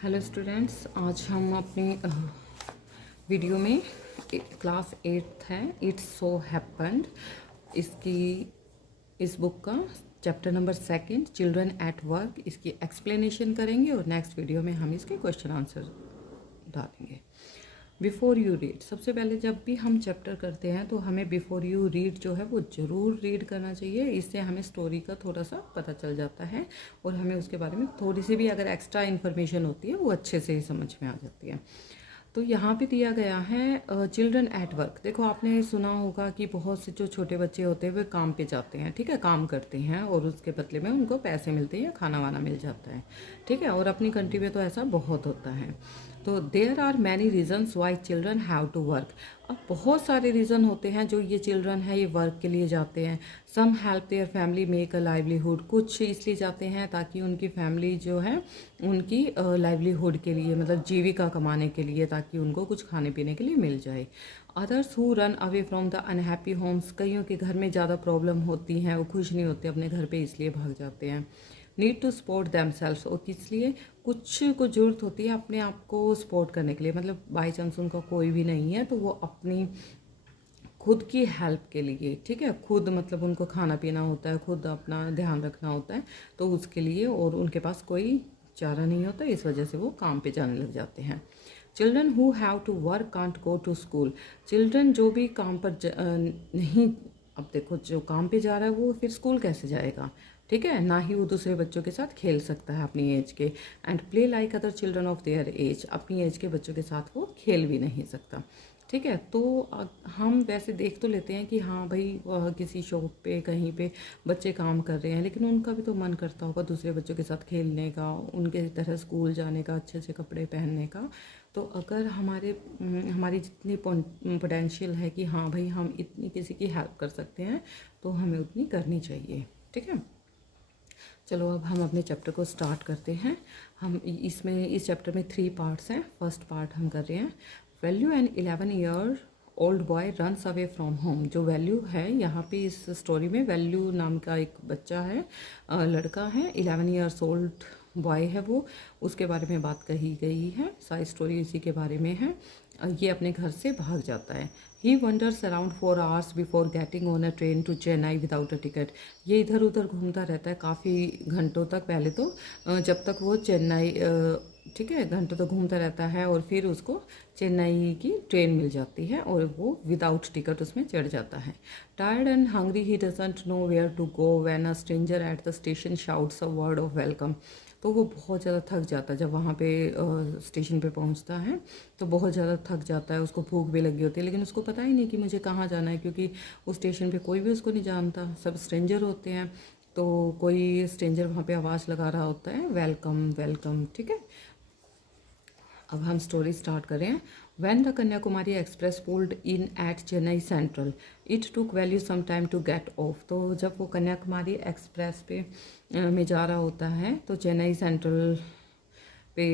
Hello students, आज हम अपनी वीडियो में क्लास 8th है इट्स सो हैपेंड इसकी इस बुक का chapter number 2 children at work इसकी एक्सप्लेनेशन करेंगे और नेक्स्ट वीडियो में हम इसके क्वेश्चन आंसर डालेंगे। बिफोर यू रीड, सबसे पहले जब भी हम चैप्टर करते हैं तो हमें बिफोर यू रीड जो है वो ज़रूर रीड करना चाहिए। इससे हमें स्टोरी का थोड़ा सा पता चल जाता है और हमें उसके बारे में थोड़ी सी भी अगर एक्स्ट्रा इन्फॉर्मेशन होती है वो अच्छे से समझ में आ जाती है। तो यहाँ पे दिया गया है चिल्ड्रन एट वर्क। देखो, आपने सुना होगा कि बहुत से जो छोटे बच्चे होते हैं वे काम पे जाते हैं, ठीक है, काम करते हैं और उसके बदले में उनको पैसे मिलते हैं या खाना वाना मिल जाता है, ठीक है। और अपनी कंट्री में तो ऐसा बहुत होता है। तो there are many reasons why children have to work. अब बहुत सारे रीज़न होते हैं जो ये चिल्ड्रन है ये वर्क के लिए जाते हैं। Some help their family make a livelihood, कुछ इसलिए जाते हैं ताकि उनकी फैमिली जो है उनकी लाइवलीहुड के लिए, मतलब जीविका कमाने के लिए, ताकि उनको कुछ खाने पीने के लिए मिल जाए। Others who run away from the unhappy homes, कईयों के घर में ज़्यादा प्रॉब्लम होती हैं, वो खुश नहीं होते अपने घर पे, इसलिए भाग जाते हैं। Need to support them self, और किस लिए, कुछ को ज़रूरत होती है अपने आप को सपोर्ट करने के लिए, मतलब बाई चांस उनका कोई भी नहीं है तो वो अपनी खुद की हेल्प के लिए, ठीक है, खुद मतलब उनको खाना पीना होता है, खुद अपना ध्यान रखना होता है, तो उसके लिए, और उनके पास कोई चारा नहीं होता, इस वजह से वो काम पे जाने लग जाते हैं। Children who have to work can't go to school, children जो भी काम पर नहीं, अब देखो जो काम पे जा रहा है वो फिर स्कूल कैसे जाएगा, ठीक है, ना ही वो दूसरे बच्चों के साथ खेल सकता है अपनी एज के। And play like other children of their age, अपनी एज के बच्चों के साथ वो खेल भी नहीं सकता, ठीक है। तो हम वैसे देख तो लेते हैं कि हाँ भाई किसी शॉप पे कहीं पे बच्चे काम कर रहे हैं, लेकिन उनका भी तो मन करता होगा दूसरे बच्चों के साथ खेलने का, उनके तरह स्कूल जाने का, अच्छे अच्छे कपड़े पहनने का। तो अगर हमारी जितनी पोटेंशियल है कि हाँ भाई हम इतनी किसी की हेल्प कर सकते हैं तो हमें उतनी करनी चाहिए, ठीक है। चलो अब हम अपने चैप्टर को स्टार्ट करते हैं। हम इसमें इस चैप्टर में 3 पार्ट्स हैं। फर्स्ट पार्ट हम कर रहे हैं Velu. An 11 year old boy runs away from home. जो वैल्यू है यहाँ पे इस स्टोरी में, वैल्यू नाम का एक बच्चा है, लड़का है, 11 ईयर्स ओल्ड बॉय है वो, उसके बारे में बात कही गई है। सारी स्टोरी इसी के बारे में है। ये अपने घर से भाग जाता है। He wanders around 4 hours before getting on a train to Chennai without a ticket. ये इधर उधर घूमता रहता है काफ़ी घंटों तक, पहले तो जब तक वो चेन्नई, ठीक है, घंटों तक घूमता रहता है और फिर उसको चेन्नई की ट्रेन मिल जाती है और वो विदाउट टिकट उसमें चढ़ जाता है। Tired and hungry he doesn't know where to go when a stranger at the station shouts a word of welcome. तो वो बहुत ज़्यादा थक जाता है जब वहाँ पे स्टेशन पे पहुँचता है, तो बहुत ज़्यादा थक जाता है, उसको भूख भी लगी होती है, लेकिन उसको पता ही नहीं कि मुझे कहाँ जाना है, क्योंकि उस स्टेशन पे कोई भी उसको नहीं जानता, सब स्ट्रेंजर होते हैं। तो कोई स्ट्रेंजर वहाँ पे आवाज़ लगा रहा होता है, वेलकम वेलकम, ठीक है। अब हम स्टोरी स्टार्ट करें। When the Kanyakumari Express pulled in at Chennai Central, it took value some time to get off। तो जब वो कन्याकुमारी एक्सप्रेस पे में जा रहा होता है तो चेन्नई सेंट्रल पे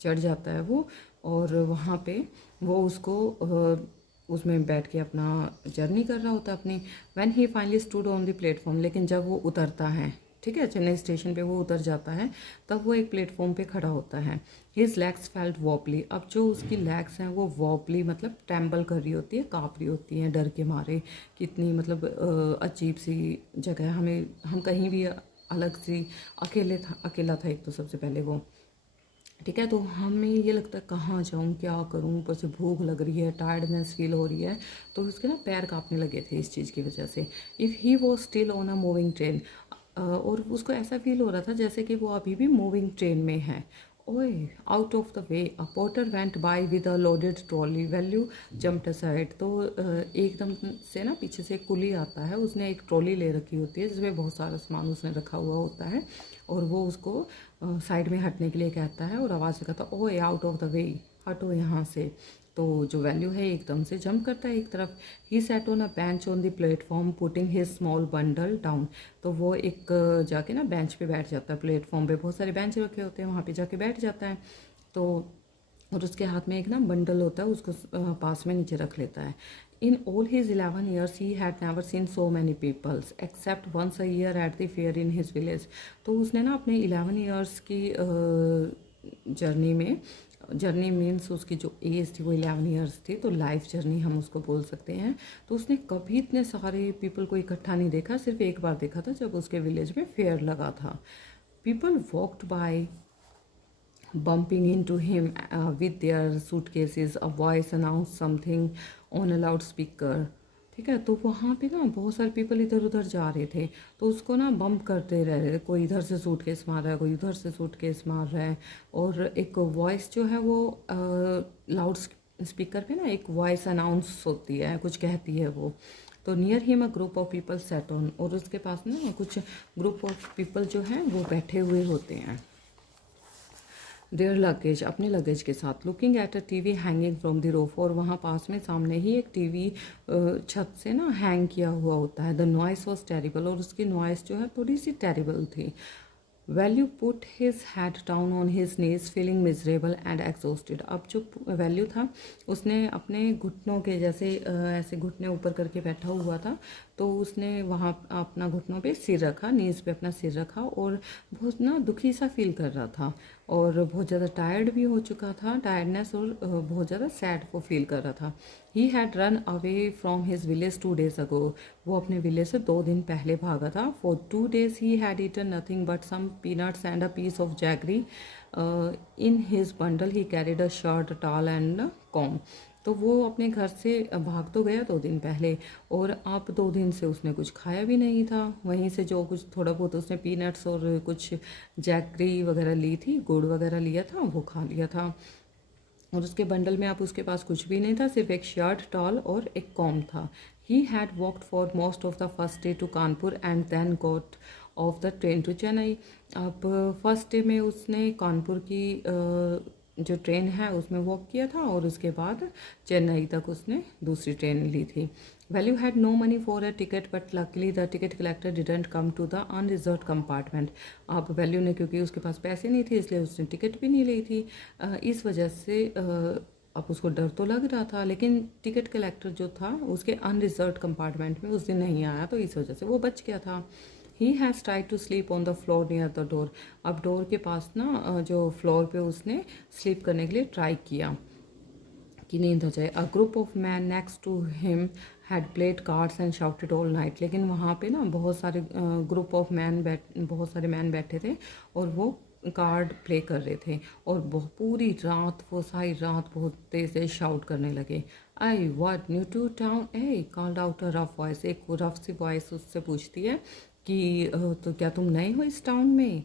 चढ़ जाता है वो, और वहाँ पे वो उसको उसमें बैठ के अपना जर्नी कर रहा होता है अपनी। When he finally stood on the platform, लेकिन जब वो उतरता है, ठीक है, चेन्नई स्टेशन पे वो उतर जाता है, तब वो एक प्लेटफॉर्म पे खड़ा होता है। His legs felt wobbly. अब जो उसकी लेग्स हैं वो वॉपली मतलब ट्रैम्बल कर रही होती है, काँप रही होती हैं डर के मारे। कितनी मतलब अजीब सी जगह, हम कहीं भी अलग सी, अकेला था एक तो सबसे पहले वो, ठीक है। तो हमें ये लगता है कहाँ जाऊँ, क्या करूँ, ऊपर से भूख लग रही है, टायर्डनेस फील हो रही है, तो उसके ना पैर कांपने लगे थे इस चीज़ की वजह से। If he was still on a moving train, और उसको ऐसा फील हो रहा था जैसे कि वो अभी भी मूविंग ट्रेन में है। ओए out of the way a porter went by with a loaded trolley, value jumped aside. तो एकदम से ना पीछे से एक कुली आता है, उसने एक ट्रॉली ले रखी होती है जिसमें बहुत सारा सामान उसने रखा हुआ होता है, और वो उसको साइड में हटने के लिए कहता है और आवाज़ लगाता है, ओए आउट ऑफ द वे, हटो यहाँ से। तो जो वैल्यू है एकदम से जंप करता है एक तरफ। He sat on a bench on the platform putting his small bundle down. तो वो एक जाके ना बेंच पे बैठ जाता है, प्लेटफॉर्म पे बहुत सारे बेंच रखे होते हैं, वहाँ पे जाके बैठ जाता है। तो और उसके हाथ में एक ना बंडल होता है, उसको पास में नीचे रख लेता है। In all his 11 years he had never seen so many peoples except once a year at the fair in his village. तो उसने ना अपने 11 ईयर्स की जर्नी में, जर्नी मीन्स उसकी जो एज थी वो 11 ईयर्स थी, तो लाइफ जर्नी हम उसको बोल सकते हैं। तो उसने कभी इतने सारे पीपल को इकट्ठा नहीं देखा, सिर्फ एक बार देखा था जब उसके विलेज में फेयर लगा था। People walked by bumping into him with their suitcases. A voice announced something on a loudspeaker. ठीक है, तो वहाँ पे ना बहुत सारे पीपल इधर उधर जा रहे थे, तो उसको ना बम्प करते रह रहे थे। कोई इधर से सूटकेस मार रहा है, कोई उधर से सूटकेस मार रहा है, और एक वॉइस जो है वो लाउड स्पीकर पे ना एक वॉइस अनाउंस होती है, कुछ कहती है वो। तो near him a group of people set on, और उसके पास ना कुछ ग्रुप ऑफ पीपल जो हैं वो बैठे हुए होते हैं देयर लगेज, अपने लगेज के साथ। Looking at a TV hanging from the roof, और वहाँ पास में सामने ही एक टीवी छत से ना हैंग किया हुआ होता है। द नॉइस वॉज टेरिबल, और उसकी नॉइस जो है थोड़ी सी टेरिबल थी। Value put his head down on his knees feeling miserable and exhausted. अब जो वैल्यू था उसने अपने घुटनों के जैसे ऐसे घुटने ऊपर करके बैठा हुआ था, तो उसने वहाँ अपना घुटनों पे सिर रखा, नीज पे अपना सिर रखा, और बहुत ना दुखी सा फील कर रहा था, और बहुत ज़्यादा टायर्ड भी हो चुका था, टायर्डनेस, और बहुत ज़्यादा सैड वो फील कर रहा था। He had run away from his village 2 days ago, वो अपने विलेज से 2 दिन पहले भागा था। For 2 days he had eaten nothing but some peanuts and a piece of jaggery. In his bundle he carried a shirt, towel and comb. तो वो अपने घर से भाग तो गया 2 दिन पहले, और अब 2 दिन से उसने कुछ खाया भी नहीं था। वहीं से जो कुछ थोड़ा बहुत उसने पीनट्स और कुछ जैगरी वगैरह ली थी, गुड़ वगैरह लिया था, वो खा लिया था। और उसके बंडल में अब उसके पास कुछ भी नहीं था, सिर्फ एक शर्ट, टॉल और एक कॉम था। He had walked for most of the first day to Kanpur and then got off the train to Chennai. अब फर्स्ट डे में उसने कानपुर की जो ट्रेन है उसमें वॉक किया था, और उसके बाद चेन्नई तक उसने दूसरी ट्रेन ली थी। Velu had no money for a ticket but luckily the ticket collector didn't come to the unreserved compartment. अब वैल्यू ने, क्योंकि उसके पास पैसे नहीं थे, इसलिए उसने टिकट भी नहीं ली थी। इस वजह से अब उसको डर तो लग रहा था, लेकिन टिकट कलेक्टर जो था उसके अनरिजर्व कंपार्टमेंट में उस दिन नहीं आया, तो इस वजह से वो बच गया था। He has tried to sleep on the floor near the door. अब डोर के पास ना जो फ्लोर पे उसने स्लीप करने के लिए ट्राई किया कि नींद आ जाए। A group of men next to him had played cards and shouted all night. लेकिन वहाँ पे ना बहुत सारे बहुत सारे मैन बैठे थे, और वो कार्ड प्ले कर रहे थे, और पूरी रात, वो सारी रात बहुत तेज से शाउट करने लगे। Hey what new to town eh called out a rough voice. एक रफ सी वॉइस उससे पूछती है कि तो क्या तुम नए हो इस टाउन में।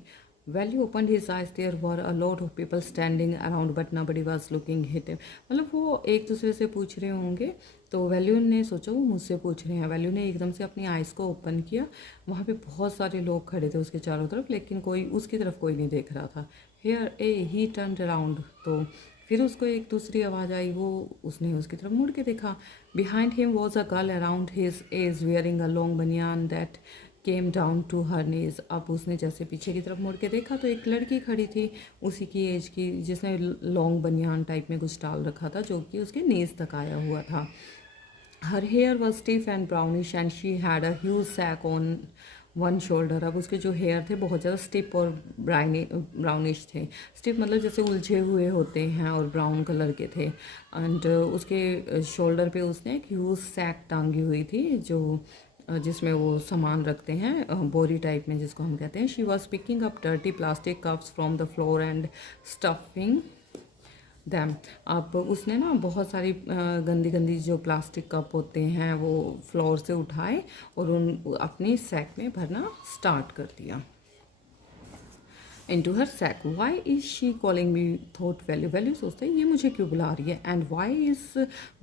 Velu open his eyes, there were a lot of people standing around but nobody was looking at him. मतलब वो एक दूसरे से पूछ रहे होंगे, तो वैल्यू ने सोचा वो मुझसे पूछ रहे हैं। वैल्यू ने एकदम से अपनी आइज़ को ओपन किया, वहाँ पे बहुत सारे लोग खड़े थे उसके चारों तरफ, लेकिन कोई उसकी तरफ कोई नहीं देख रहा था। Here eh he turn around, तो फिर उसको एक दूसरी आवाज़ आई, वो उसने उसकी तरफ मुड़ के देखा। Behind him was a girl around his age wearing a long banian that came down to her knees. अब उसने जैसे पीछे की तरफ मुड़ के देखा तो एक लड़की खड़ी थी उसी की एज की, जिसने लॉन्ग बनियान टाइप में कुछ डाल रखा था, जो कि उसके नीज तक आया हुआ था। Her hair was stiff and brownish and she had a huge sack on one shoulder. अब उसके जो हेयर थे बहुत ज़्यादा स्टिफ और ब्राउनिश थे। स्टिफ मतलब जैसे उलझे हुए होते हैं, और ब्राउन कलर के थे। एंड उसके शोल्डर पे उसने एक ह्यूज सैक टांगी हुई थी, जो जिसमें वो सामान रखते हैं, बोरी टाइप में जिसको हम कहते हैं। She was picking up dirty plastic cups from the floor and stuffing them. अब उसने ना बहुत सारी गंदी गंदी जो प्लास्टिक कप होते हैं वो फ्लोर से उठाए, और उन अपनी सैक में भरना स्टार्ट कर दिया। into her sack. Why is she calling me? Thought Value. Value सोचता है ये मुझे क्यों बुला रही है। And why is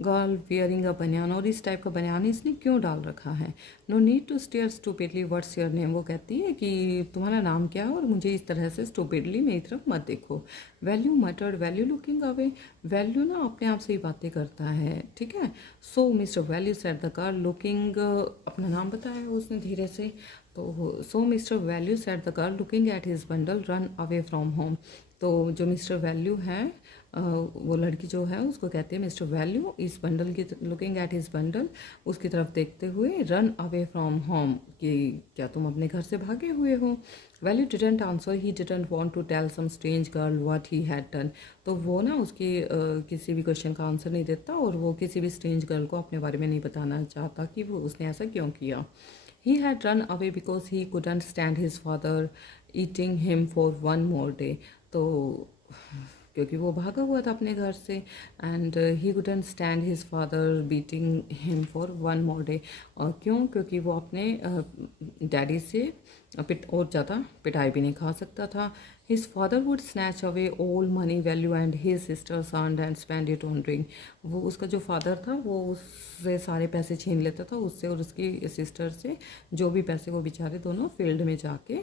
girl wearing a banyan? और इस टाइप का बनियान इसने क्यों डाल रखा है। No need to stare stupidly. What's your name? वो कहती है कि तुम्हारा नाम क्या है, और मुझे इस तरह से stupidly मेरी तरफ मत देखो। Value muttered. Value looking away. Value ना अपने आप से ही बातें करता है, ठीक है। So Mr. Value said the girl looking अपना नाम बताया उसने धीरे से। तो so mister Velu set the girl looking at his bundle run away from home. तो जो मिस्टर वैल्यू है वो लड़की जो है उसको कहती है मिस्टर वैल्यू इस बंडल की लुकिंग एट हिज बंडल, उसकी तरफ देखते हुए रन अवे फ्रॉम होम कि क्या तुम अपने घर से भागे हुए हो। Velu didn't answer, he didn't want to tell some strange girl what he had done. तो वो ना उसकी किसी भी क्वेश्चन का आंसर नहीं देता और वो किसी भी स्ट्रेंज गर्ल को अपने बारे में नहीं बताना चाहता कि वो उसने ऐसा क्यों किया। He had run away because he couldn't stand his father eating him for one more day. तो क्योंकि वो भागा हुआ था अपने घर से and he couldn't stand his father beating him for one more day। और क्यों? क्योंकि वो अपने डैडी से और ज़्यादा पिटाई भी नहीं खा सकता था। His father would snatch away all money value and his sisters earned and spend it on drink। वो उसका जो फादर था वो उससे सारे पैसे छीन लेता था, उससे और उसकी सिस्टर से, जो भी पैसे वो बेचारे दोनों फील्ड में जाके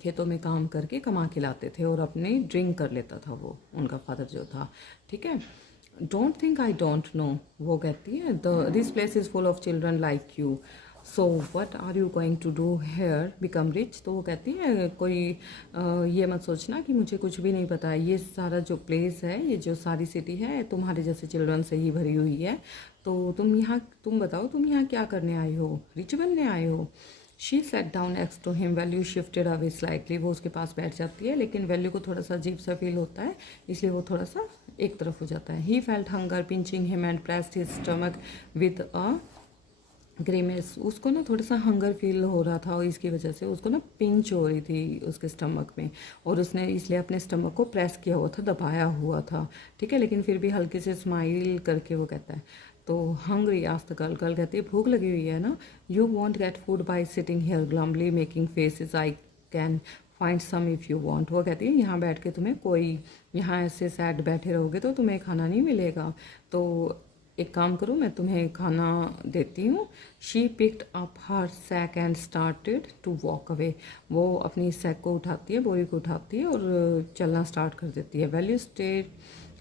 खेतों में काम करके कमा के लाते थे और अपने ड्रिंक कर लेता था वो उनका फादर जो था। ठीक है। Don't think I don't know, वो कहती है this place is full of children like you, so what are you going to do here become rich. तो वो कहती है कोई ये मत सोचना कि मुझे कुछ भी नहीं पता है, ये सारा जो प्लेस है, ये जो सारी सिटी है तुम्हारे जैसे चिल्ड्रन से ही भरी हुई है, तो तुम बताओ तुम यहाँ क्या करने आए हो, रिच बनने आए हो। She sat down next to him, Velu shifted away slightly, वो उसके पास बैठ जाती है लेकिन वैल्यू को थोड़ा सा अजीब सा फील होता है इसलिए वो थोड़ा सा एक तरफ हो जाता है। He felt hunger pinching him and pressed his stomach with a grimace. उसको ना थोड़ा सा हंगर फील हो रहा था और इसकी वजह से उसको ना पिंच हो रही थी उसके स्टमक में और उसने इसलिए अपने स्टमक को प्रेस किया हुआ था, दबाया हुआ था। ठीक है, लेकिन फिर भी हल्के से स्माइल करके वो कहता है तो हंग्री आज गर्ल कहती है भूख लगी हुई है ना, you won't get food by sitting here glumly making faces, I can find some if you want. वो कहती है यहाँ बैठ के तुम्हें कोई, यहाँ ऐसे सैड बैठे रहोगे तो तुम्हें खाना नहीं मिलेगा, तो एक काम करो मैं तुम्हें खाना देती हूँ। She picked up her sack and started to walk away. वो अपनी सैक को उठाती है, बोरी को उठाती है और चलना स्टार्ट कर देती है। Value stayed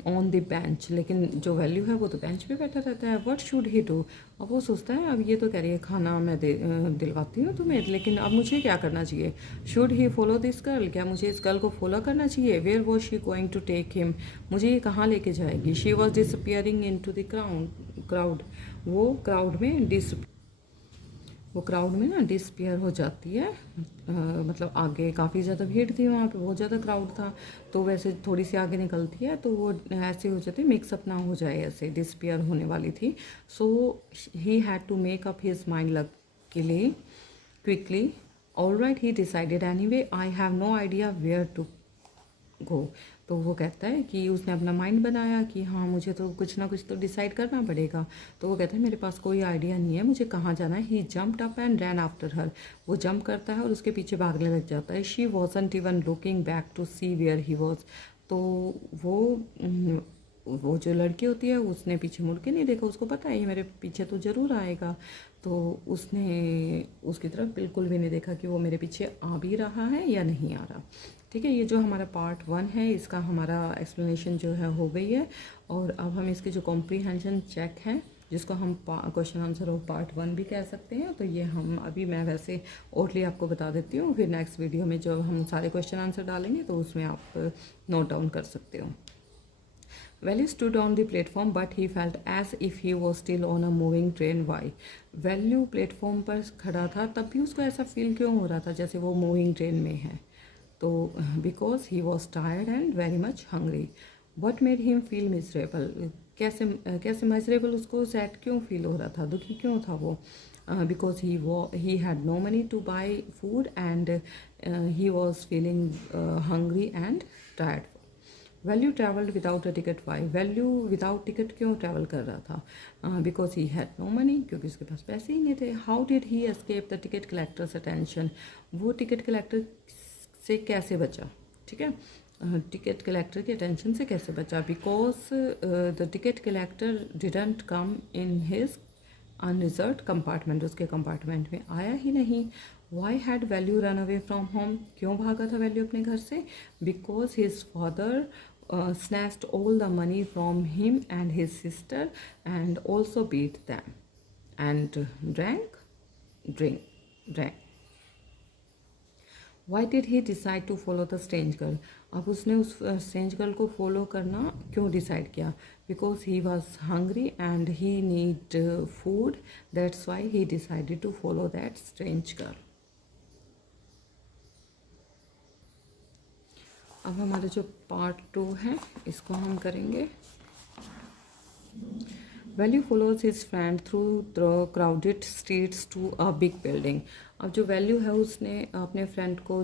on the bench, लेकिन जो वैल्यू है वो तो बेंच पे बैठा रहता है। व्हाट शुड ही डू, अब वो सोचता है अब ये तो कह रही है खाना मैं दिलवाती हूँ तुम्हें, लेकिन अब मुझे क्या करना चाहिए। Should he follow this girl, क्या मुझे इस गर्ल को फॉलो करना चाहिए। Where was she going to take him, मुझे ये कहाँ लेके जाएगी। She was disappearing into the crowd, वो क्राउड में ना डिसपियर हो जाती है। मतलब आगे काफ़ी ज़्यादा भीड़ थी वहाँ पे, बहुत ज़्यादा क्राउड था, तो वैसे थोड़ी सी आगे निकलती है तो वो ऐसे हो जाती है, मिक्सअप ना हो जाए, ऐसे डिसपियर होने वाली थी। So he had to make up his mind luckily quickly, all right he decided anyway I have no idea where to go. तो वो कहता है कि उसने अपना माइंड बनाया कि हाँ मुझे तो कुछ ना कुछ तो डिसाइड करना पड़ेगा। तो वो कहता है मेरे पास कोई आइडिया नहीं है मुझे कहाँ जाना है। He jumped up and ran after her, वो जंप करता है और उसके पीछे भागने लग जाता है। She wasn't even looking back to see where he was. तो वो जो लड़की होती है उसने पीछे मुड़ के नहीं देखा, उसको पता है ये मेरे पीछे तो ज़रूर आएगा, तो उसने उसकी तरफ बिल्कुल भी नहीं देखा कि वो मेरे पीछे आ भी रहा है या नहीं आ रहा। ठीक है, ये जो हमारा पार्ट 1 है इसका हमारा एक्सप्लेनेशन जो है हो गई है, और अब हम इसकी जो कॉम्प्रीहेंशन चेक है जिसको हम क्वेश्चन आंसर ऑफ पार्ट 1 भी कह सकते हैं, तो ये हम अभी मैं वैसे ओरली आपको बता देती हूँ, फिर नेक्स्ट वीडियो में जो हम सारे क्वेश्चन आंसर डालेंगे तो उसमें आप नोट डाउन कर सकते हो। Value stood on the platform but he felt as if he was still on a moving train. Why? Value platform पर खड़ा था तब भी उसको ऐसा फील क्यों हो रहा था जैसे वो मूविंग ट्रेन में है। तो because he was tired and very much hungry. What made him feel miserable, कैसे मिजरेबल उसको सैड क्यों फील हो रहा था, दुखी क्यों था वो। Because he had no money to buy food and he was feeling hungry and tired. Velu travelled without a ticket. Why, Velu without ticket क्यों ट्रैवल कर रहा था। बिकॉज ही हैड नो मनी, क्योंकि उसके पास पैसे ही नहीं थे। How did he escape the ticket collector's attention, वो टिकट कलेक्टर से कैसे बचा। ठीक है, टिकट कलेक्टर की अटेंशन से कैसे बचा। Because the ticket collector didn't come in his unreserved compartment, उसके कंपार्टमेंट में आया ही नहीं। Why had Velu run away from home, क्यों भागा था वैल्यू अपने घर से। Because his father snatched all the money from him and his sister and also beat them and drank. Why did he decide to follow the strange girl. अब उसने उस strange girl को फॉलो करना क्यों डिसाइड किया? Because he was hungry and he need food, that's why he decided to follow that strange girl. अब हमारा जो पार्ट 2 है इसको हम करेंगे। Velu follows his friend through the crowded streets to a big building. अब जो वैल्यू है उसने अपने फ्रेंड को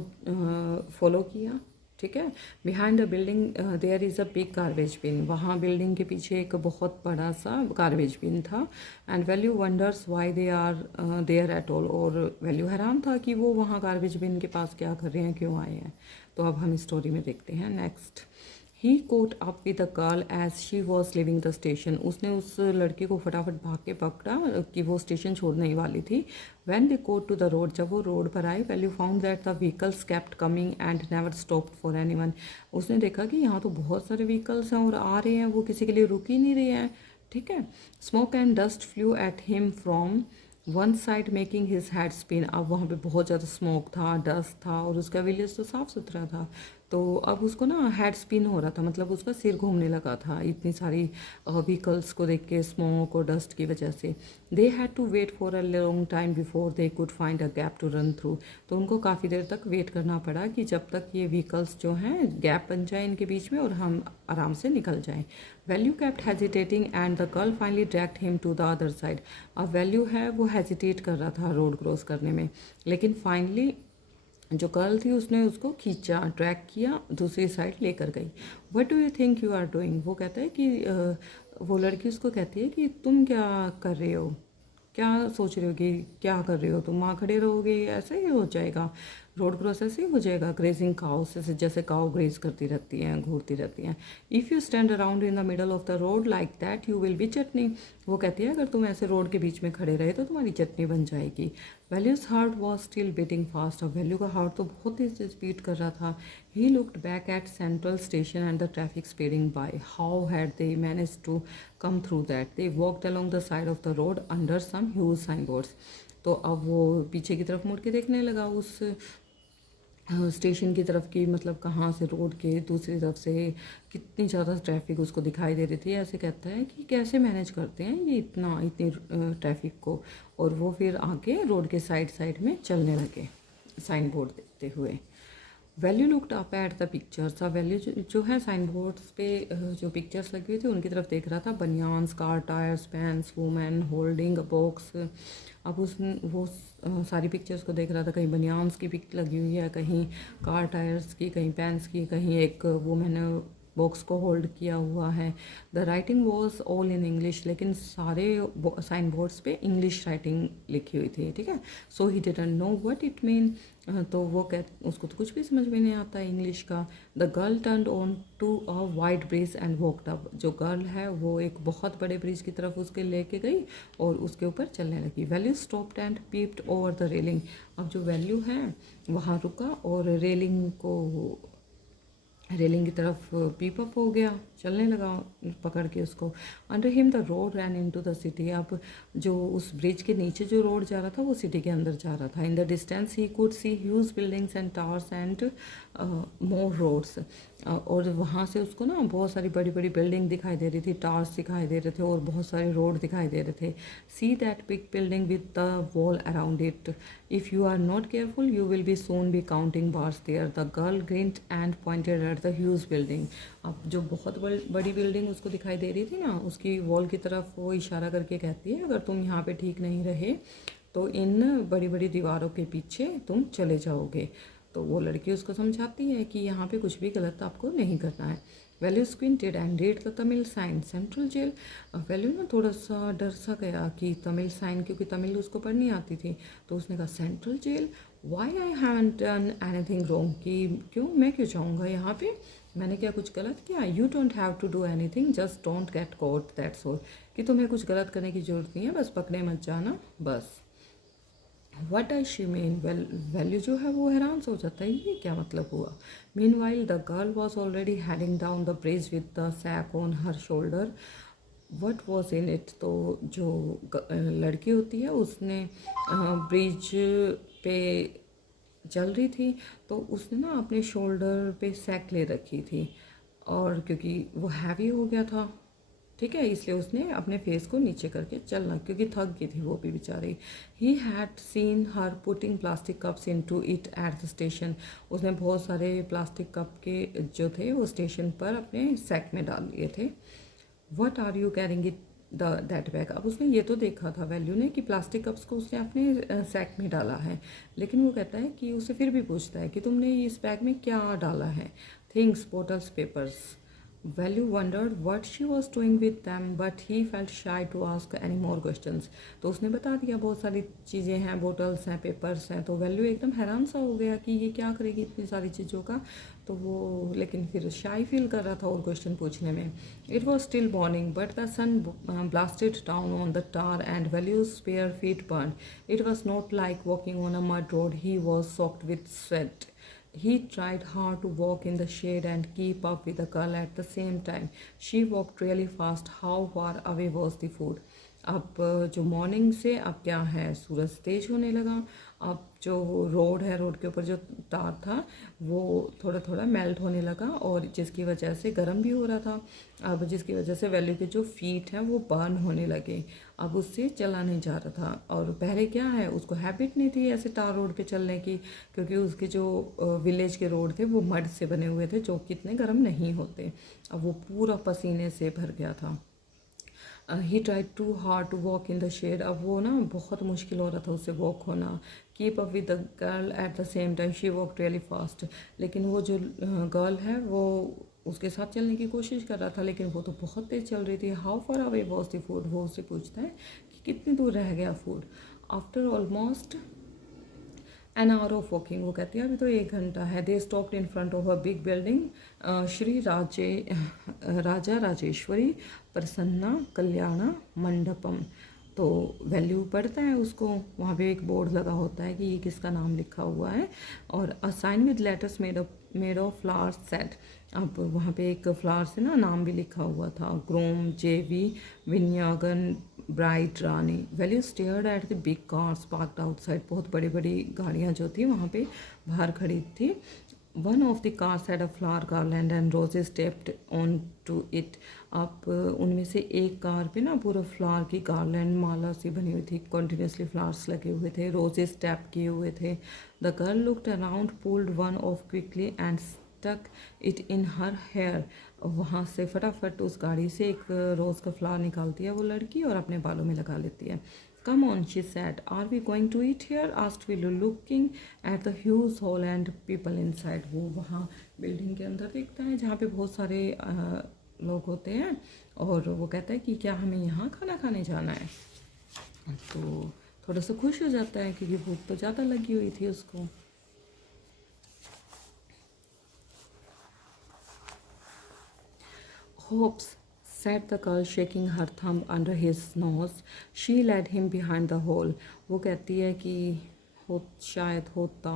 फॉलो किया, ठीक है। Behind the building there is a big garbage bin. वहाँ बिल्डिंग के पीछे एक बहुत बड़ा सा गार्बेज बिन था। And Velu wonders why they are there at all. और वैल्यू हैरान था कि वो वहाँ गार्बेज बिन के पास क्या कर रहे हैं, क्यों आए हैं। तो अब हम स्टोरी में देखते हैं next. He caught up with a girl as she was leaving the station. उसने उस लड़की को फटाफट भाग के पकड़ा कि वो स्टेशन छोड़ने ही वाली थी। When they got to the road, जब वो रोड पर आए, Velu found that the vehicles kept coming and never stopped for anyone. उसने देखा कि यहाँ तो बहुत सारे व्हीकल्स हैं और आ रहे हैं, वो किसी के लिए रुक ही नहीं रहे हैं, ठीक है। Smoke and dust flu at him from one side making his head spin. अब वहाँ पे बहुत ज़्यादा स्मोक था, डस्ट था और उसका विलेज तो साफ़ सुथरा था। तो अब उसको ना हेड स्पिन हो रहा था, मतलब उसका सिर घूमने लगा था इतनी सारी व्हीकल्स को देख के, स्मोक और डस्ट की वजह से। They had to wait for a long time before they could find a gap to run through. तो उनको काफ़ी देर तक वेट करना पड़ा कि जब तक ये व्हीकल्स जो हैं गैप बन जाए इनके बीच में और हम आराम से निकल जाएं। Velu kept hesitating and the girl finally dragged him to the other side. अब वैल्यू है वो हेजिटेट कर रहा था रोड क्रॉस करने में, लेकिन फाइनली जो गर्ल थी उसने उसको खींचा, ट्रैक किया, दूसरी साइड लेकर गई। What do you think you are doing. वो कहता है कि वो लड़की उसको कहती है कि तुम क्या कर रहे हो, क्या सोच रहे हो कि क्या कर रहे हो तुम, वहाँ खड़े रहोगे ऐसे ही हो जाएगा, रोड क्रॉस ऐसे ही हो जाएगा। ग्रेजिंग काउस, जैसे काउ ग्रेज करती रहती हैं, घूरती रहती हैं। If you stand around in the middle of the road like that you will be chutney. वो कहती है अगर तुम ऐसे रोड के बीच में खड़े रहे तो तुम्हारी चटनी बन जाएगी। Velu's heart was still beating fast. अब वैल्यू का हार्ट तो बहुत तेज स्पीड कर रहा था। He looked back at central station and the traffic speeding by. How had they manage to come through that. They walked along the side of the road under some huge sign boards. तो अब वो पीछे की तरफ मुड़ के देखने लगा उस स्टेशन की तरफ की, मतलब कहाँ से रोड के दूसरी तरफ से कितनी ज़्यादा ट्रैफिक उसको दिखाई दे रही थी। ऐसे कहता है कि कैसे मैनेज करते हैं ये इतनी ट्रैफिक को। और वो फिर आगे रोड के साइड साइड में चलने लगे साइन बोर्ड देखते हुए। Value looked up at the pictures. अब वैल्यू जो है साइन बोर्ड्स पे जो पिक्चर्स लगी हुई थी उनकी तरफ देख रहा था। Banians, car tyres, pants, women holding a box. अब वो सारी पिक्चर्स को देख रहा था। कहीं बनियान्स की पिक लगी हुई है, कहीं कार टायर्स की, कहीं पैंट्स की, कहीं एक वुमेन बॉक्स को होल्ड किया हुआ है। The writing was all in English, लेकिन सारे साइन बोर्ड्स पे इंग्लिश राइटिंग लिखी हुई थी, ठीक है। So he didn't know what it mean. तो वो उसको तो कुछ भी समझ में नहीं आता इंग्लिश का। The girl turned on to a wide bridge and walked up. जो गर्ल है वो एक बहुत बड़े ब्रिज की तरफ उसके लेके गई और उसके ऊपर चलने लगी। Value stopped and peeped over the railing. अब जो वैल्यू है वहाँ रुका और रेलिंग की तरफ पीप अप हो गया, चलने लगा पकड़ के उसको। Under him the road ran into the city. अब जो उस ब्रिज के नीचे जो रोड जा रहा था वो सिटी के अंदर जा रहा था। In the distance he could see huge buildings and towers and more roads. और वहाँ से उसको ना बहुत सारी बड़ी बड़ी बिल्डिंग दिखाई दे रही थी, टावर्स दिखाई दे रहे थे और बहुत सारे रोड दिखाई दे रहे थे। See that big building with the wall around it. If you are not careful you will be soon be counting bars there. The girl grinned and pointed at the huge building. अब जो बहुत बड़ी building उसको दिखाई दे रही थी ना, उसकी वॉल की तरफ वो इशारा करके कहती है अगर तुम यहाँ पे ठीक नहीं रहे तो इन बड़ी बड़ी दीवारों के पीछे तुम चले जाओगे। तो वो लड़की उसको समझाती है कि यहाँ पे कुछ भी गलत आपको नहीं करना है। Velu squinted and read the Tamil sign central jail. Velu ना थोड़ा सा डर सा गया कि तमिल साइन, क्योंकि तमिल उसको पढ़नी आती थी। तो उसने कहा central jail, why I haven't done anything wrong, कि क्यों, मैं क्यों जाऊँगा यहाँ पे, मैंने क्या कुछ गलत किया। You don't have to do anything just don't get caught that's all, कि तुम्हें कुछ गलत करने की जरूरत नहीं है, बस पकड़े मत जाना बस। What I she mean. Value जो है वो हैरान से हो जाता है, ये क्या मतलब हुआ। Meanwhile the girl was already heading down the bridge with the sack on her shoulder. What was in it. तो जो लड़की होती है उसने ब्रिज पे चल रही थी तो उसने ना अपने शोल्डर पे सैक ले रखी थी, और क्योंकि वो हैवी हो गया था, ठीक है, इसलिए उसने अपने फेस को नीचे करके चलना, क्योंकि थक गई थी वो भी बेचारी। He had seen her putting plastic cups into it at the station. उसने बहुत सारे प्लास्टिक कप के जो थे वो स्टेशन पर अपने सैक में डाल लिए थे। What are you carrying it that bag. अब उसने ये तो देखा था वैल्यू ने कि प्लास्टिक कप्स को उसने अपने सैक में डाला है, लेकिन वो कहता है कि उसे फिर भी पूछता है कि तुमने इस बैग में क्या डाला है। Things, bottles, papers. Value wondered what she was doing with them, but he felt shy to ask any more questions. तो उसने बता दिया बहुत सारी चीज़ें हैं, बोटल्स हैं, पेपर्स हैं, तो वैल्यू एकदम हैरान सा हो गया कि ये क्या करेगी इतनी सारी चीज़ों का। तो वो लेकिन फिर शाई फील कर रहा था और क्वेश्चन पूछने में। It was still morning but the sun blasted down on the tar and Value's bare feet burned. It was not like walking on a mud road. He was soaked with sweat. He tried hard to walk in the shade and keep up with the girl at the same time. She walked really fast. How far away was the food? अब जो morning से अब क्या है, सूरज तेज होने लगा। अब जो रोड है, रोड के ऊपर जो तार था वो थोड़ा थोड़ा मेल्ट होने लगा, और जिसकी वजह से गर्म भी हो रहा था। अब जिसकी वजह से वैल्यू के जो फीट हैं वो बर्न होने लगे। अब उससे चला नहीं जा रहा था, और पहले क्या है, उसको हैबिट नहीं थी ऐसे तार रोड पे चलने की, क्योंकि उसके जो विलेज के रोड थे वो मड से बने हुए थे जो कि इतने गर्म नहीं होते। अब वो पूरा पसीने से भर गया था। He tried too hard to walk in the shade. अब वो ना बहुत मुश्किल हो रहा था उससे वॉक होना। Keep up with the girl at the same time she walk really fast. लेकिन वो जो गर्ल है वो उसके साथ चलने की कोशिश कर रहा था, लेकिन वो तो बहुत तेज चल रही थी। How far away was the food. वो उससे पूछता है कि कितनी दूर रह गया food. After almost an hour of walking. वो कहती है अभी तो 1 घंटा है। They stopped in front of a big building Shri Raja Rajeshwari Prasanna Kalyana Mandapam. तो वैल्यू पढ़ता है उसको, वहाँ पे एक बोर्ड लगा होता है कि ये किसका नाम लिखा हुआ है, और a sign with letters made of flowers said. अब वहाँ पे एक फ्लावर से ना नाम भी लिखा हुआ था, groom JV Vinayagan bride Rani. Velu stared at the big cars parked outside. बहुत बड़ी बड़ी गाड़ियाँ जो थी वहाँ पे बाहर खड़ी थी। One of the cars had a flower garland and roses taped on to it. अब उनमें से एक कार पे ना पूरा फ्लावर की गार्लैंड माला सी बनी हुई थी, कंटिन्यूसली फ्लावर्स लगे हुए थे, रोजेस टैप किए हुए थे। The girl looked around, pulled one off quickly and stuck it in her hair. वहाँ से फटाफट उस गाड़ी से एक रोज़ का फ्लावर निकालती है वो लड़की और अपने बालों में लगा लेती है। Come on, she said. Are we going to eat here? asked Willow, looking at the huge hall and people inside. वो वहाँ बिल्डिंग के अंदर देखता है जहाँ पे बहुत सारे लोग होते हैं, और वो कहता है कि क्या हमें यहाँ खाना खाने जाना है। तो थोड़ा सा खुश हो जाता है क्योंकि भूख तो ज़्यादा लगी हुई थी उसको। Hopes, said the girl, shaking her thumb under his nose. She led him behind the hole. वो कहती है कि हो शायद होता,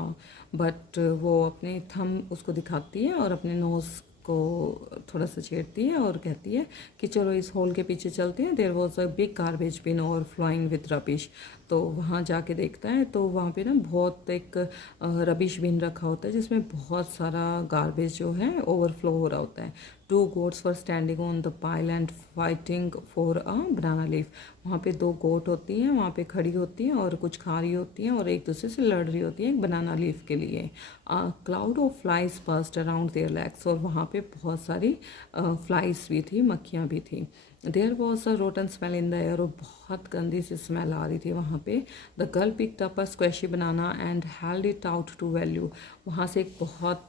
बट वो अपने थम उसको दिखाती है और अपने नोज़ को थोड़ा सा छेड़ती है और कहती है कि चलो इस होल के पीछे चलते हैं। There was a big garbage bin overflowing with rubbish. तो वहाँ जाके देखता है तो वहाँ पे ना बहुत एक रबिश बिन रखा होता है जिसमें बहुत सारा गार्बेज जो है ओवरफ्लो हो रहा होता है। To goats were standing on the pile and fighting for a banana leaf. वहाँ पे 2 गोट होती हैं, वहाँ पे खड़ी होती हैं और कुछ खा रही होती हैं और एक दूसरे से लड़ रही होती हैं एक बनाना लीफ के लिए। Cloud of flies passed around there legs. और वहाँ पे बहुत सारी फ्लाइज भी थी, मक्खियाँ भी थी। There was a rotten smell in the air. और बहुत गंदी सी स्मेल आ रही थी वहाँ पे। The girl picked up a squashy banana and held it out to Velu. वहाँ से एक बहुत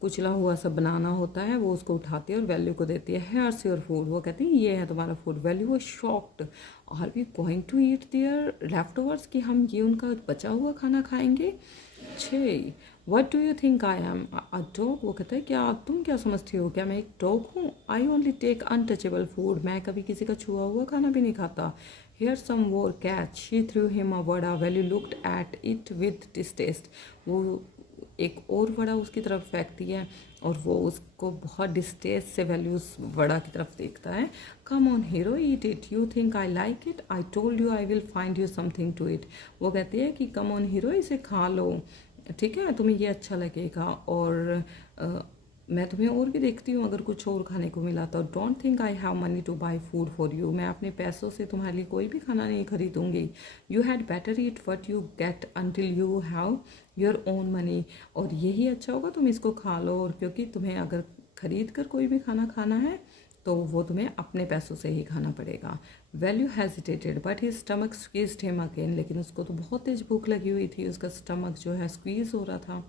कुचला हुआ सा बनाना होता है, वो उसको उठाती है और वैल्यू को देती है। Here's your food. वो कहती है ये है तुम्हारा फूड। वैल्यू वो shocked. Are we going to eat their leftovers, कि हम ये उनका बचा हुआ खाना खाएंगे। छे what do you think I am a dog. वो कहता है क्या तुम क्या समझती हो, क्या मैं एक डॉग हूँ। I only take untouchable food. मैं कभी किसी का छुआ हुआ खाना भी नहीं खाता। हेयर सम वोर catch. She threw him a vada. Value looked at it with distaste. वो एक और वड़ा उसकी तरफ फेंकती है और वो उसको बहुत डिस्टेस्ट से वैल्यू उस वड़ा की तरफ देखता है। Come on hero, eat it, you think I like it, I told you I will find you something to eat. वो कहती है कि कम ऑन हीरो, इसे खा लो, ठीक है, तुम्हें ये अच्छा लगेगा, और मैं तुम्हें और भी देखती हूँ अगर कुछ और खाने को मिला तो। Don't think I have money to buy food for you, मैं अपने पैसों से तुम्हारे लिए कोई भी खाना नहीं खरीदूंगी। You had better eat what you get until you have your own money, और यही अच्छा होगा तुम इसको खा लो, और क्योंकि तुम्हें अगर खरीद कर कोई भी खाना खाना है तो वो तुम्हें अपने पैसों से ही खाना पड़ेगा। Value hesitated but his stomach squeezed him again, लेकिन उसको तो बहुत तेज भूख लगी हुई थी, उसका स्टमक जो है स्क्वीज हो रहा था।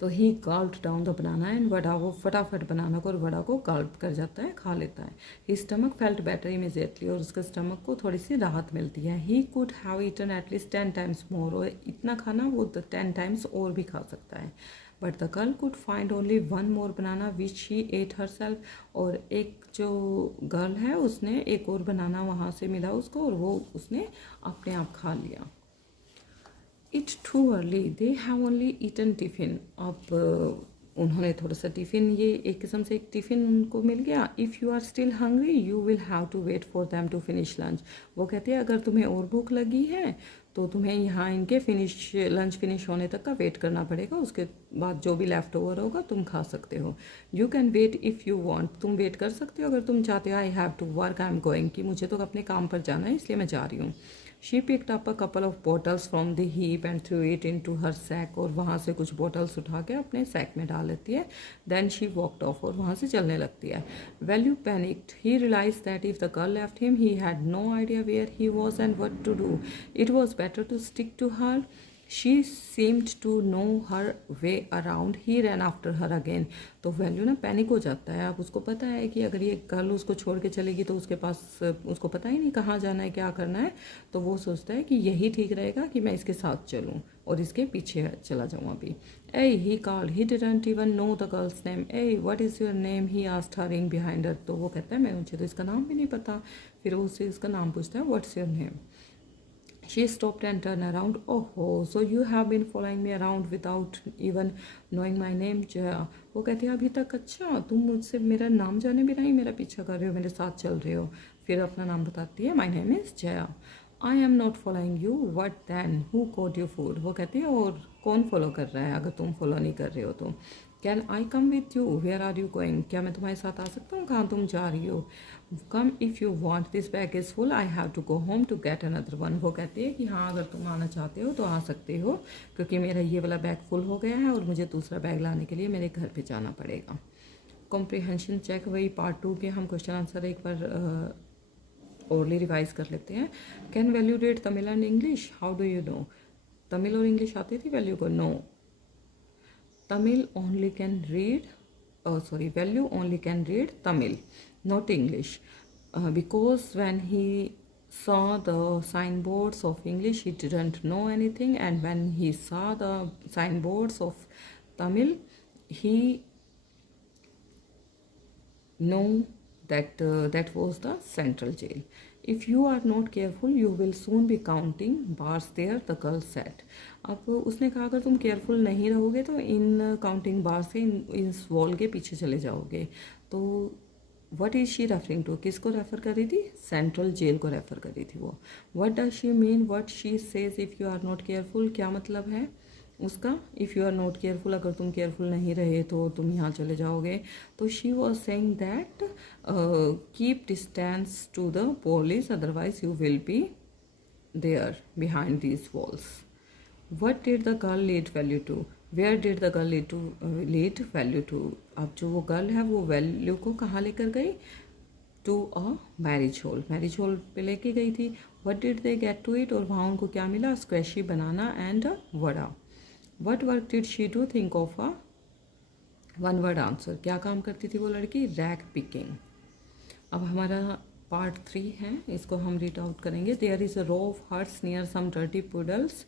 तो ही gulped down the banana and vada, वो फटाफट बनाना को और वड़ा को गल्प कर जाता है, खा लेता है। He stomach felt better immediately, और उसके स्टमक को थोड़ी सी राहत मिलती है। He could have eaten at least 10 times more, और इतना खाना वो 10 टाइम्स और भी खा सकता है। But the girl could find only 1 more banana which she at her self, और एक जो गर्ल है उसने एक और बनाना वहाँ से मिला उसको, और वो उसने अपने आप खा लिया। It's too early, they have only eaten tiffin. अब उन्होंने थोड़ा सा टिफ़िन, ये एक किस्म से एक टिफ़िन उनको मिल गया। If you are still hungry you will have to wait for them to finish lunch. वो कहते हैं अगर तुम्हें और भूख लगी है तो तुम्हें यहाँ इनके लंच फिनिश होने तक का वेट करना पड़ेगा, उसके बाद जो भी लेफ्ट ओवर होगा तुम खा सकते हो। You can wait if you want, तुम वेट कर सकते हो अगर तुम चाहते हो। I have to work, I am going, कि मुझे तो अपने काम पर जाना है इसलिए मैं जा रही हूँ। She picked up a couple of bottles from the heap and threw it into her sack, और वहाँ से कुछ बॉटल्स उठा के अपने सैक में डाल लेती है। देन शी वॉकड ऑफ, और वहाँ से चलने लगती है। Velu panicked, he realise that if the girl left him he had no idea where he was and what to do. It was better to stick to her, she seemed to know her way around, he ran after her again। तो value ना panic हो जाता है। अब उसको पता है कि अगर ये गर्ल उसको छोड़ के चलेगी तो उसके पास, उसको पता ही नहीं कहाँ जाना है, क्या करना है, तो वो सोचता है कि यही ठीक रहेगा कि मैं इसके साथ चलूँ और इसके पीछे चला जाऊँ अभी। Hey he called, he didn't even know the girl's name. Hey what is your name, he asked hurrying behind her. तो वो कहता है मैं, मुझे तो इसका नाम भी नहीं पता। फिर वो उससे इसका नाम पूछता है, what's your name. She stopped and turned around. Oh, so you have been following me around without even knowing my name, Jaya. वो कहती है अभी तक, अच्छा तुम मुझसे मेरा नाम जाने बिना ही मेरा पीछा कर रहे हो, मेरे साथ चल रहे हो। फिर अपना नाम बताती है, my name is Jaya. I am not following you, what then, who cooked you food. वो कहती है और कौन फॉलो कर रहा है अगर तुम फॉलो नहीं कर रहे हो तो। Can I come with you, where are you going, क्या मैं तुम्हारे साथ आ सकता हूँ, कहाँ तुम जा रही हो। Come if you want, this bag is full, I have to go home to get another one. वो कहती है कि हाँ अगर तुम आना चाहते हो तो आ सकते हो, क्योंकि मेरा ये वाला बैग फुल हो गया है और मुझे दूसरा बैग लाने के लिए मेरे घर पे जाना पड़ेगा। कॉम्प्रिहेंशन चेक, वही पार्ट 2 के हम क्वेश्चन आंसर एक बार ओरली रिवाइज कर लेते हैं। Can value rate Tamil and English, how do you know. Tamil और इंग्लिश आती थी वैल्यू को, no. Tamil only can read, Value only can read Tamil, not English, because when he saw the signboards of English he didn't know anything, and when he saw the signboards of Tamil he knew that was the central jail. If you are not careful you will soon be counting bars there, the girl said। अब उसने कहा अगर तुम careful नहीं रहोगे तो इन counting बार से इस वॉल के पीछे चले जाओगे। तो what is she referring to, किसको रेफ़र कर रही थी, सेंट्रल जेल को रेफ़र कर रही थी वो। What does she mean what she says if you are not careful, क्या मतलब है उसका, if you are not careful, अगर तुम केयरफुल नहीं रहे तो तुम यहाँ चले जाओगे। तो she was saying that keep distance to the police otherwise you will be there behind these walls. What did the girl lead Velu to, where did the girl lead Velu to. अब जो वो गर्ल है वो वैल्यू को कहाँ लेकर गई, to a marriage hall, marriage hall पे लेके गई थी। What did they get to eat, और वहाँ उनको क्या मिला, squashy banana and a vada. What work did she do, think of a one word answer, क्या काम करती थी वो लड़की, रैक पिकिंग। अब हमारा पार्ट 3 है, इसको हम रीड आउट करेंगे। There is a row of huts near some dirty puddles,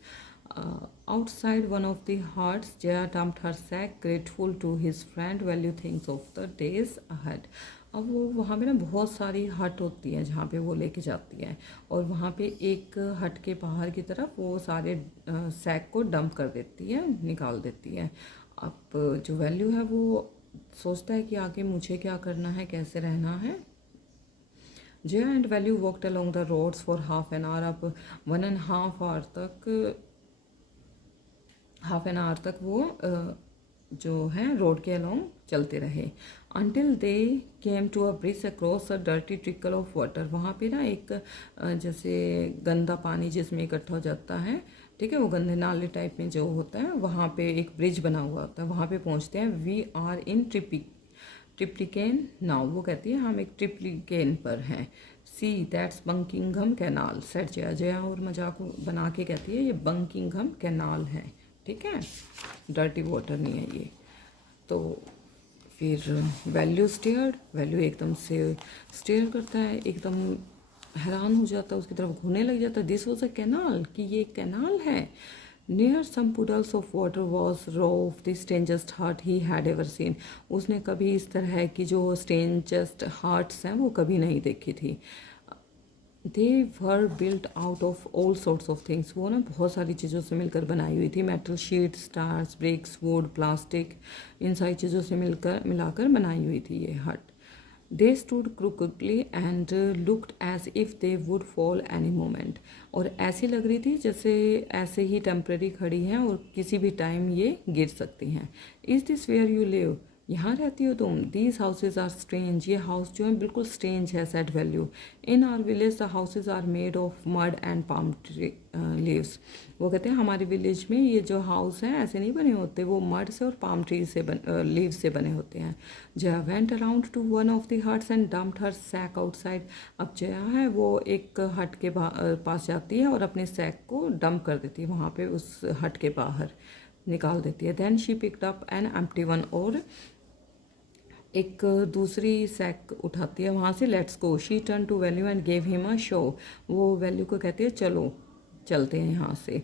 Outside one of the huts, Jaya dumped her sack, grateful to his friend. Value thinks of the days ahead. अब वो वहाँ पे ना बहुत सारी हट होती हैं जहाँ पे वो लेके जाती है, और वहाँ पे एक हट के बाहर की तरफ वो सारे सैक को डंप कर देती है, निकाल देती है। अब जो वैल्यू है वो सोचता है कि आगे मुझे क्या करना है, कैसे रहना है। Jaya and Velu walked along the roads for half an hour. अब 1.5 आवर तक वो जो है रोड के अलोंग चलते रहे। Until they came to a bridge across a dirty trickle of water. वहाँ पे ना एक जैसे गंदा पानी जिसमें इकट्ठा हो जाता है, ठीक है, वो गंदे नाले टाइप में जो होता है, वहाँ पे एक ब्रिज बना हुआ होता है। वहाँ पे पहुँचते हैं। We are in Triplicane now. वो कहती है हम एक ट्रिप्लिकेन पर हैं। See that's Buckingham canal said Jaya. Jaya और मजाक बना के कहती है ये बंकिंघम कैनाल है, ठीक है, डर्टी वाटर नहीं है ये। तो फिर वैल्यू वैल्यू एकदम से स्टेयर करता है, एकदम हैरान हो जाता है, उसकी तरफ घूरने लग जाता है। दिस वॉज अ कैनाल, कि ये कैनाल है। Near some puddles of water was row of the strangest heart he had ever seen. उसने कभी इस तरह की जो स्ट्रेंजेस्ट हार्ट्स हैं वो कभी नहीं देखी थी। They were built out of all sorts of things. वो ना बहुत सारी चीज़ों से मिलकर बनाई हुई थी। Metal sheet, stars, bricks, wood, plastic, इन सारी चीज़ों से मिलाकर बनाई हुई थी ये hut. They stood crookedly and looked as if they would fall any moment. और ऐसी लग रही थी जैसे ऐसे ही टेम्प्रेरी खड़ी हैं और किसी भी टाइम ये गिर सकती हैं। Is this where you live? यहाँ रहती हो तुम? These houses are strange. ये हाउस जो है बिल्कुल स्ट्रेंज है, said Velu. In our village the houses are made of mud and palm tree leaves. वो कहते हैं हमारे विलेज में ये जो हाउस हैं ऐसे नहीं बने होते, वो मड से और पाम ट्री से लीव से बने होते हैं। Jaya went around to one of the huts and dumped her sack outside. अब जया है वो एक हट के पास जाती है और अपने सैक को डंप कर देती है, वहाँ पे उस हट के बाहर निकाल देती है। Then she picked up an empty one. और एक दूसरी सैक उठाती है वहाँ से। Let's go. She turn to Velu and gave him a show. वो वैल्यू को कहती है चलो चलते हैं यहाँ से।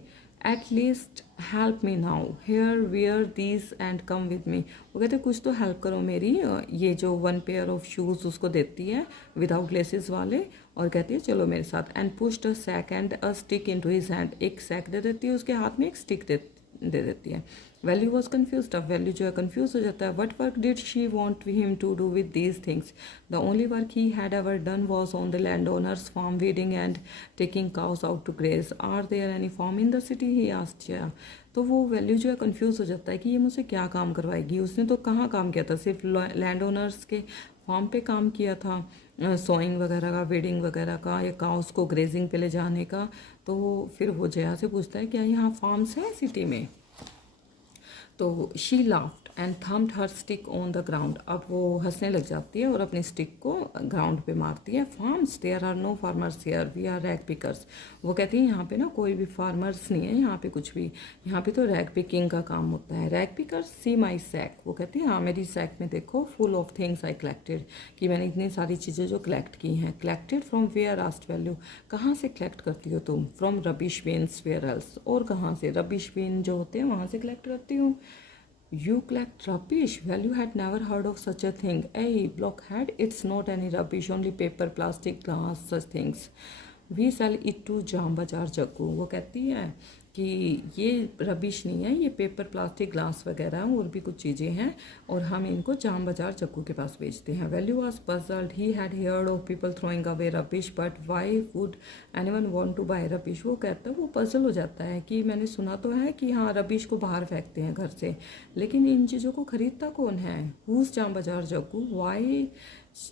At least help me now here wear these and come with me. वो कहते हैं कुछ तो हेल्प करो मेरी। ये जो 1 पेयर ऑफ शूज़ उसको देती है विदाउट लेसेस वाले, और कहती है चलो मेरे साथ। And pushed a sack and a stick into his hand. एक सैक दे देती है उसके हाथ में, एक स्टिक दे देती है। Velu was confuse. अब वैल्यू जो है कन्फ्यूज हो जाता है। What work did she want him to do with these things? The only work he had ever done was on the landowner's farm, weeding and taking cows out to graze. Are there any farm in the city? He asked Jaya. तो वो value जो है confuse हो जाता है कि ये मुझसे क्या काम करवाएगी। उसने तो कहाँ काम किया था, सिर्फ लैंड ओनर्स के फार्म पे काम किया था, सोइंग वगैरह का, वीडिंग वगैरह का, या काउस को ग्रेजिंग पे ले जाने का। तो फिर वो जया से पूछता है क्या यहाँ फार्म्स हैं सिटी में? तो she laughed and thumbed her stick on the ground. अब वो हंसने लग जाती है और अपनी स्टिक को ग्राउंड पे मारती है। Farms? There are no farmers here, we are rag pickers. वो कहती है यहाँ पे ना कोई भी फार्मर्स नहीं है यहाँ पे कुछ भी, यहाँ पे तो रैग पिकिंग का काम होता है। Rag pickers? See my sack. वो कहती है हाँ मेरी सैक में देखो, full of things I collected, कि मैंने इतनी सारी चीज़ें जो कलेक्ट की हैं। Collected from where? Asked Velu. कहाँ से कलेक्ट करती हो तुम? From rubbish bins. Where else? और कहाँ से? रबिश बिन जो होते हैं वहाँ से कलेक्ट करती हूँ। You collect rubbish? Value had never heard of such a thing. Hey, blockhead, it's not any rubbish, only paper, plastic, glass, such things. We sell it to जाम बाजार जग्गू। वो कहती है कि ये रबिश नहीं है, ये पेपर, प्लास्टिक, ग्लास वगैरह हैं, और भी कुछ चीज़ें हैं, और हम इनको जाम बाजार जग्गू के पास बेचते हैं। Velu was puzzled. He had heard of people throwing away rubbish, but why would anyone want to buy rubbish? वो कहता है, वो पजल हो जाता है कि मैंने सुना तो है कि हाँ रबिश को बाहर फेंकते हैं घर से, लेकिन इन चीज़ों को खरीदता कौन है? हुज जाम बाजार Jaggu? Why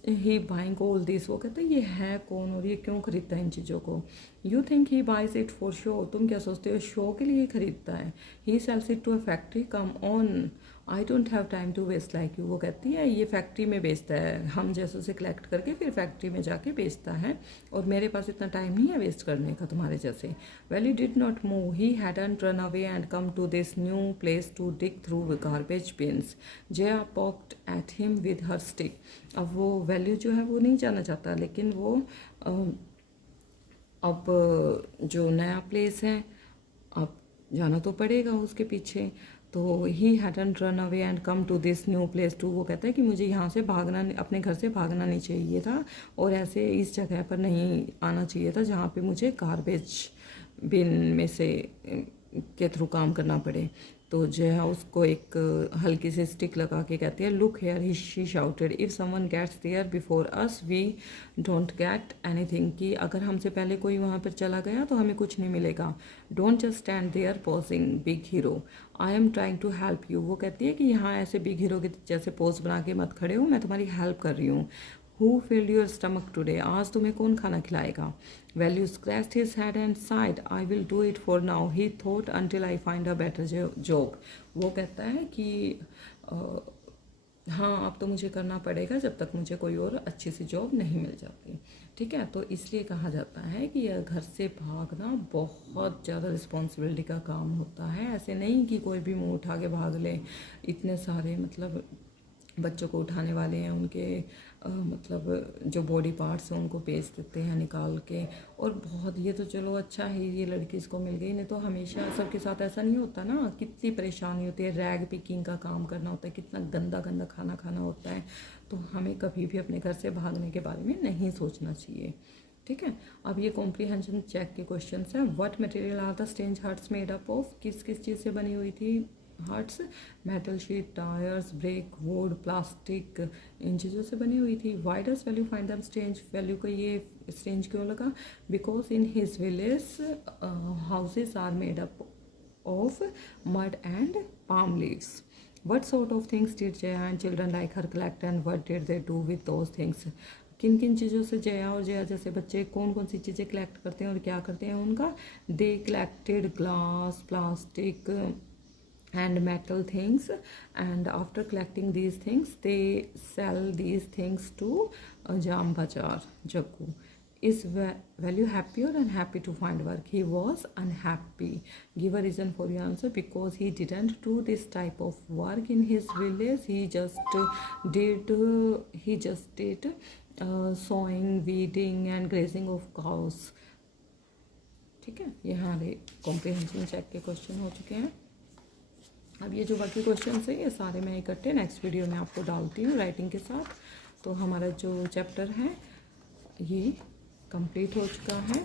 he buying all this? वो कहते हैं ये है कौन और ये क्यों खरीदता है इन चीज़ों को? You think he buys it for show? तुम क्या सोचते हो शो के लिए खरीदता है? He sells it to a factory, come on, I don't have time to waste like you. वो कहती है ये फैक्ट्री में बेचता है, हम जैसों से कलेक्ट करके फिर फैक्ट्री में जाके बेचता है, और मेरे पास इतना टाइम नहीं है वेस्ट करने का तुम्हारे जैसे। Velu did not move. He hadn't run away and come to this new place to dig through garbage bins. Jaya poked at him with her stick. अब वो वैल्यू जो है वो नहीं जाना चाहता, लेकिन वो अब जो नया प्लेस है, अब जाना तो पड़ेगा उसके पीछे। तो he hadn't run away and come to this new place to, वो कहता है कि मुझे यहाँ से भागना, अपने घर से भागना नहीं चाहिए था और ऐसे इस जगह पर नहीं आना चाहिए था जहाँ पे मुझे गार्बेज बिन में से के थ्रू काम करना पड़े। तो जया उसको एक हल्की सी स्टिक लगा के कहती है, look here he she shouted, if someone gets there before us we don't get anything, कि अगर हमसे पहले कोई वहाँ पर चला गया तो हमें कुछ नहीं मिलेगा। Don't just stand there posing big hero, I am trying to help you, वो कहती है कि यहाँ ऐसे बिग हीरो के जैसे पोज बना के मत खड़े हो, मैं तुम्हारी हेल्प कर रही हूँ। Who field your stomach today, आज तुम्हें कौन खाना खिलाएगा। Well you scratched his head and side, I will do it for now, he thought until I find a better job, वो कहता है कि हाँ अब तो मुझे करना पड़ेगा जब तक मुझे कोई और अच्छी सी जॉब नहीं मिल जाती। ठीक है, तो इसलिए कहा जाता है कि यह घर से भागना बहुत ज़्यादा रिस्पॉन्सिबिलिटी का काम होता है। ऐसे नहीं कि कोई भी मुंह उठा के भाग ले, इतने सारे मतलब बच्चों को उठाने वाले हैं, उनके मतलब जो बॉडी पार्ट्स हैं उनको बेच देते हैं निकाल के। और बहुत, ये तो चलो अच्छा है ये लड़की इसको मिल गई, नहीं तो हमेशा सबके साथ ऐसा नहीं होता ना, कितनी परेशानी होती है, रैग पिकिंग का काम करना होता है, कितना गंदा गंदा खाना खाना होता है। तो हमें कभी भी अपने घर से भागने के बारे में नहीं सोचना चाहिए। ठीक है, अब ये कॉम्प्रीहेंशन चेक के क्वेश्चन हैं। What material are the strange huts made up of, किस किस चीज़ से बनी हुई थी huts, metal sheet, tyres, bricks, wood, plastic, इन चीज़ों से बनी हुई थी। Why does Velu find them strange, Velu को ये स्ट्रेंज क्यों लगा, because in his village houses are made up of mud and palm leaves. What sort of things did Jaya and children like her collect and what did they do with those things? किन किन चीज़ों से जया और जया जैसे बच्चे कौन कौन सी चीज़ें कलेक्ट करते हैं और क्या करते हैं उनका। They collected glass, plastic and metal things, and after collecting these things they sell these things to Jam Bazaar. Jaggu, is value happy or unhappy to find work? He was unhappy. Give a reason for your answer. Because he didn't do this type of work in his village, he just did sowing, weeding and grazing of cows. ठीक है, ये हमारे comprehension check के question हो चुके हैं। अब ये जो बाकी क्वेश्चन है ये सारे मैं इकट्ठे नेक्स्ट वीडियो में आपको डालती हूँ राइटिंग के साथ। तो हमारा जो चैप्टर है ये कंप्लीट हो चुका है।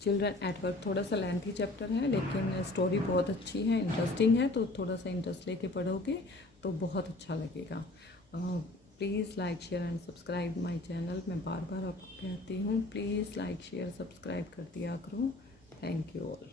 चिल्ड्रन एट वर्क थोड़ा सा लेंथी चैप्टर है लेकिन स्टोरी बहुत अच्छी है, इंटरेस्टिंग है, तो थोड़ा सा इंटरेस्ट लेके पढ़ोगे तो बहुत अच्छा लगेगा। Please like share and subscribe my channel. मैं बार बार आपको कहती हूँ प्लीज़ लाइक शेयर सब्सक्राइब कर दिया करो। Thank you all.